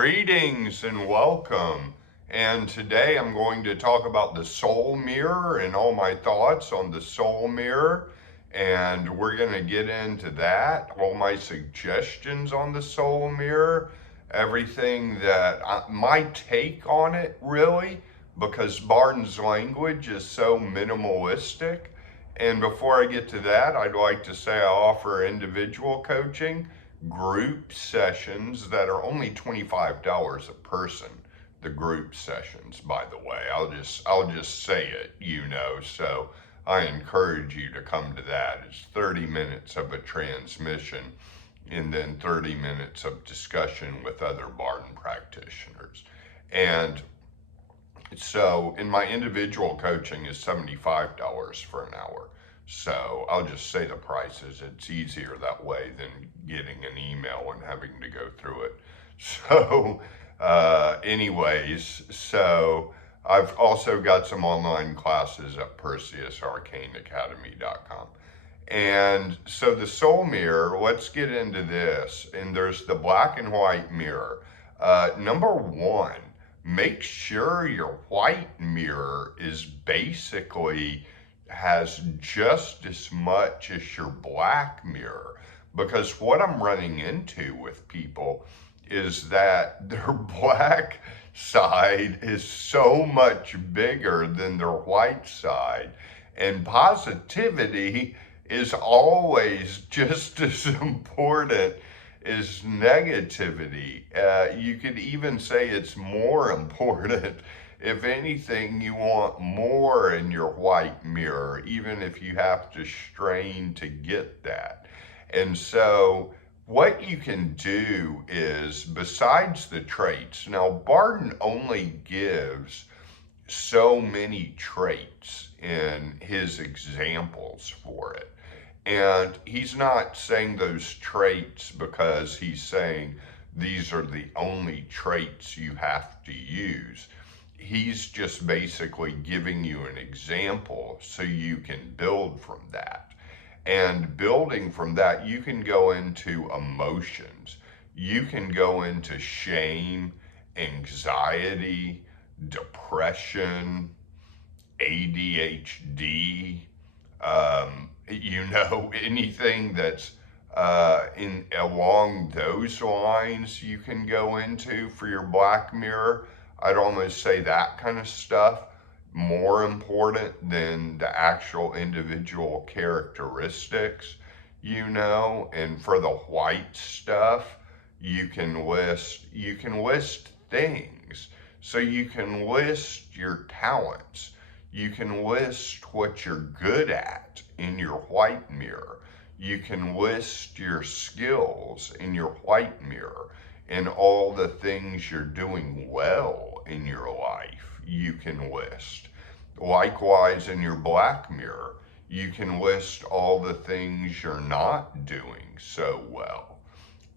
Greetings and welcome. And today I'm going to talk about the soul mirror and all my thoughts on the soul mirror. And we're going to get into that, all my suggestions on the soul mirror, everything my take on it, really, because Barton's language is so minimalistic. And before I get to that, I'd like to say I offer individual coaching, group sessions that are only $25 a person. The group sessions, by the way, I'll just say it, so I encourage you to come to that. It's 30 minutes of a transmission and then 30 minutes of discussion with other Barton practitioners. And so in my individual coaching is $75 for an hour. So I'll just say the prices. It's easier that way than getting an email and having to go through it. So so I've also got some online classes at PerseusArcaneAcademy.com. And so the soul mirror, let's get into this. And there's the black and white mirror. Number one, make sure your white mirror is basically has just as much as your black mirror. Because what I'm running into with people is that their black side is so much bigger than their white side. And positivity is always just as important as negativity. You could even say it's more important. If anything, you want more in your white mirror, even if you have to strain to get that. And so what you can do is, besides the traits, now Barton only gives so many traits in his examples for it. And he's not saying those traits because he's saying these are the only traits you have to use. He's just basically giving you an example so you can build from that. And building from that, you can go into emotions. You can go into shame, anxiety, depression, ADHD, anything that's in along those lines you can go into for your black mirror. I'd almost say that kind of stuff more important than the actual individual characteristics, and for the white stuff, you can list things. So you can list your talents. You can list what you're good at in your white mirror. You can list your skills in your white mirror, and all the things you're doing well in your life, you can list. Likewise, in your black mirror, you can list all the things you're not doing so well.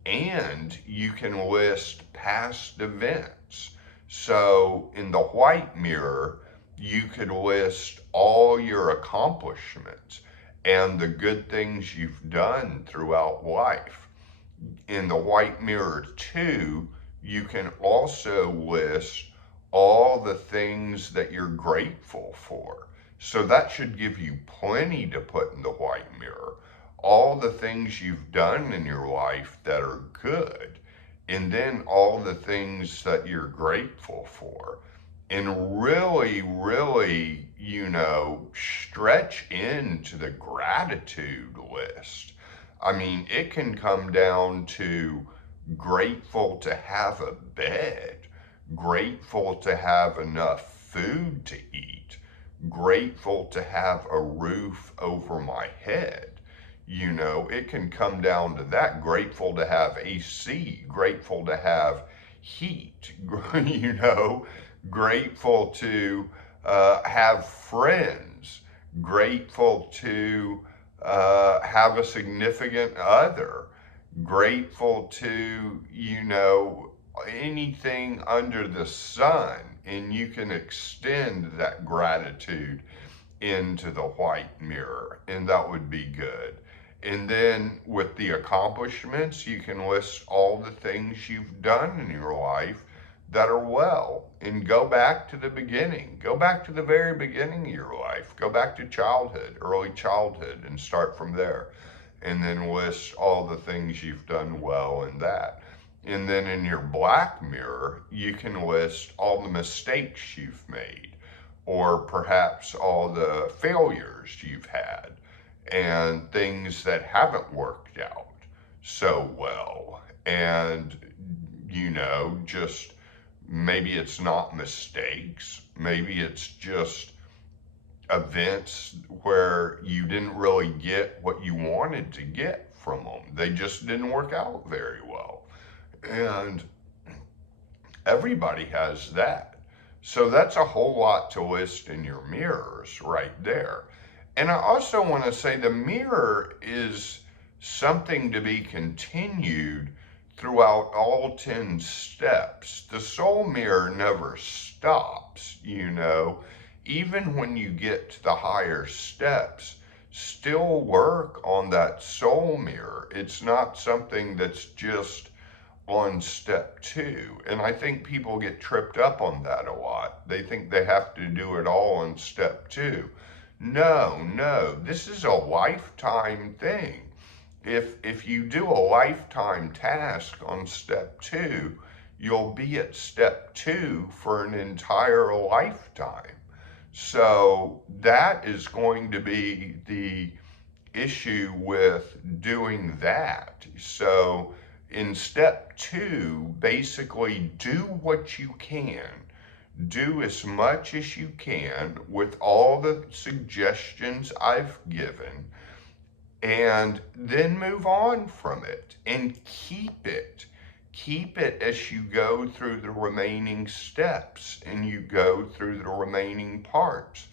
And you can list past events. So in the white mirror, you could list all your accomplishments and the good things you've done throughout life. In the white mirror too, you can also list all the things that you're grateful for. So that should give you plenty to put in the white mirror. All the things you've done in your life that are good, and then all the things that you're grateful for. And really, really, stretch into the gratitude list. I mean, it can come down to grateful to have a bed, grateful to have enough food to eat, grateful to have a roof over my head. It can come down to that. Grateful to have AC, grateful to have heat, grateful to have friends, grateful to have a significant other, grateful to, anything under the sun. And you can extend that gratitude into the white mirror, and that would be good. And then with the accomplishments, you can list all the things you've done in your life that are well, and go back to the beginning. Go back to the very beginning of your life. Go back to childhood, early childhood, and start from there. And then list all the things you've done well in that. And then in your black mirror, you can list all the mistakes you've made, or perhaps all the failures you've had, and things that haven't worked out so well. And, just maybe it's not mistakes, maybe it's just events where you didn't really get what you wanted to get from them. They just didn't work out very well. And everybody has that. So that's a whole lot to list in your mirrors right there. And I also want to say the mirror is something to be continued throughout all 10 steps. The soul mirror never stops, Even when you get to the higher steps, still work on that soul mirror. It's not something that's just on step 2. And I think people get tripped up on that a lot. They think they have to do it all on step 2. No, this is a lifetime thing. If you do a lifetime task on step 2, you'll be at step 2 for an entire lifetime. So that is going to be the issue with doing that. So in step 2, basically do what you can. Do as much as you can with all the suggestions I've given, and then move on from it and keep it. Keep it as you go through the remaining steps and you go through the remaining parts.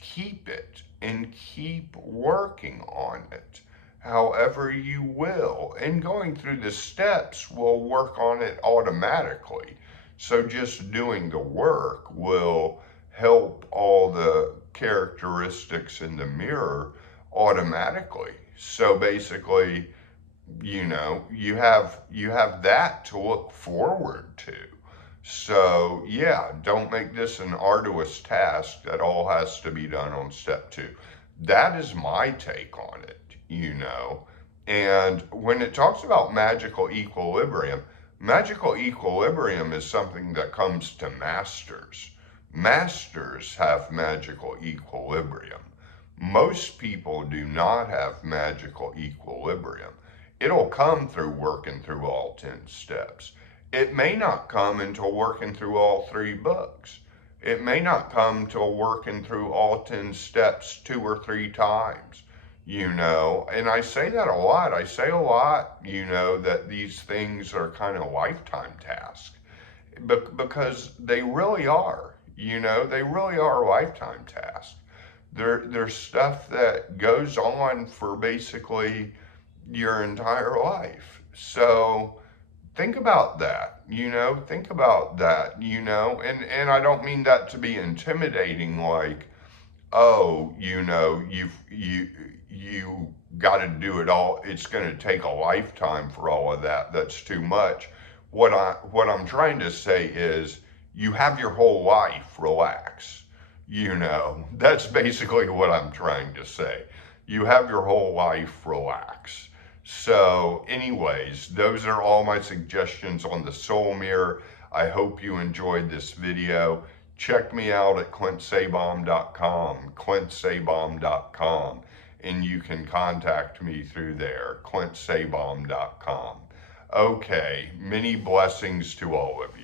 Keep it and keep working on it however you will. And going through the steps will work on it automatically. So just doing the work will help all the characteristics in the mirror automatically. So basically, you have that to look forward to. So yeah, don't make this an arduous task that all has to be done on step 2. That is my take on it, And when it talks about magical equilibrium is something that comes to masters. Masters have magical equilibrium. Most people do not have magical equilibrium. It'll come through working through all 10 steps. It may not come until working through all 3 books. It may not come till working through all 10 steps 2 or 3 times, And I say that a lot. I say a lot, that these things are kind of lifetime tasks. Because they really are, they really are lifetime tasks. There's stuff that goes on for basically your entire life. So think about that, think about that, and I don't mean that to be intimidating, like, oh, you got to do it all. It's going to take a lifetime for all of that. That's too much. What I'm trying to say is you have your whole life. Relax. That's basically what I'm trying to say. You have your whole life. Relax. So anyways, those are all my suggestions on the soul mirror. I hope you enjoyed this video. Check me out at ClintSabom.com, ClintSabom.com, and you can contact me through there, ClintSabom.com. Okay, many blessings to all of you.